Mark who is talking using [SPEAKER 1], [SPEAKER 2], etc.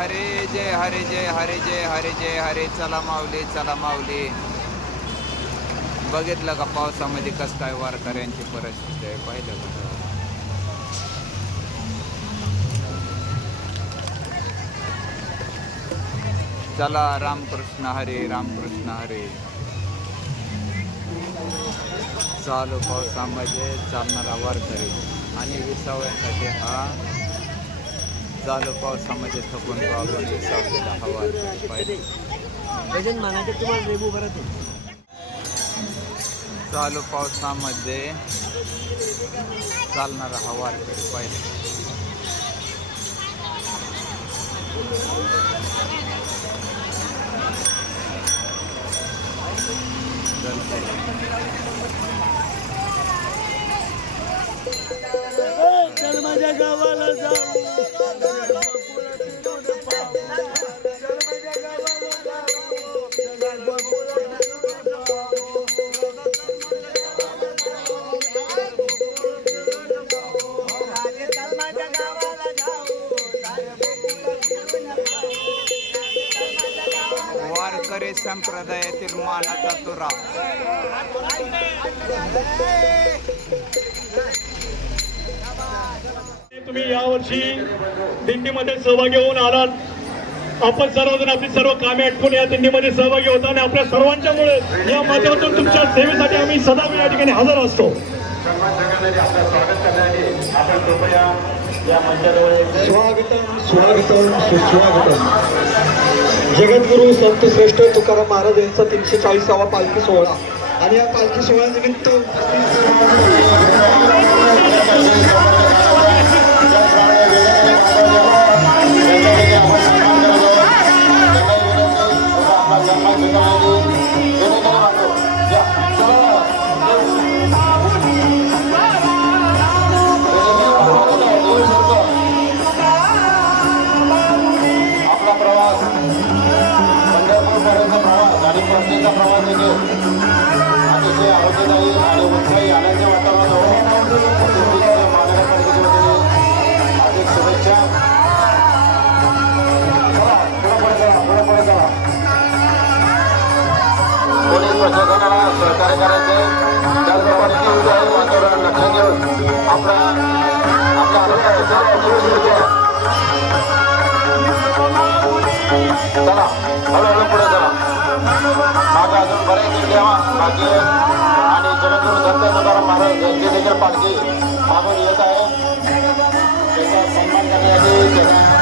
[SPEAKER 1] हरे जय हरे जय हरे जय हरे जय हरे. चला माऊली चला माऊली. बघितलं का पावसामध्ये कसं काय वारकऱ्यांची परिस्थिती आहे? पाहिलं का? चला रामकृष्ण हरे रामकृष्ण हरे. चालू पावसामध्ये चालणारा वारकरी आणि विसाव्यासाठी हा चालू पावसामध्ये थकून पावून विसावलेला हा वारकरी पाहिजे.
[SPEAKER 2] वजन मानाचे तुम्हाला रेबू भरत
[SPEAKER 1] चालू पावसामध्ये चालणारा हा वारकरी पाहिजे.
[SPEAKER 2] चल. गावाला जाऊ
[SPEAKER 1] वारकरी संप्रदायातील मानाचा तुरा.
[SPEAKER 3] तुम्ही यावर्षी दिंडीमध्ये सहभागी होऊन आलात. आपण सर्वजण आपली सर्व कामे अटकून या दिंडीमध्ये सहभागी होता आणि आपल्या सर्वांच्यामुळे या माध्यमातून तुमच्या सेवेसाठी आम्ही सदा या ठिकाणी हजर असतो.
[SPEAKER 4] स्वागतम स्वागतम सुस्वागतम. जगद्गुरु संत श्रेष्ठ तुकाराम महाराज यांचा तीनशे चाळीसावा पालखी सोहळा. आणि या पालखी सोहळ्यानिमित्त
[SPEAKER 5] सहकार्य करायचे. त्याचप्रमाणे जीवदायी वातावरण लक्षात घेऊन आपला आपल्या आरोग्याची काळजी चला हळूहळू पुढे चला. मागे अजून बऱ्याच देवा बाकी आणि जगद्गुरु संत तुकाराम महाराज यांची देखील पालखी मागून येत आहे. त्याचा सन्मान करण्यासाठी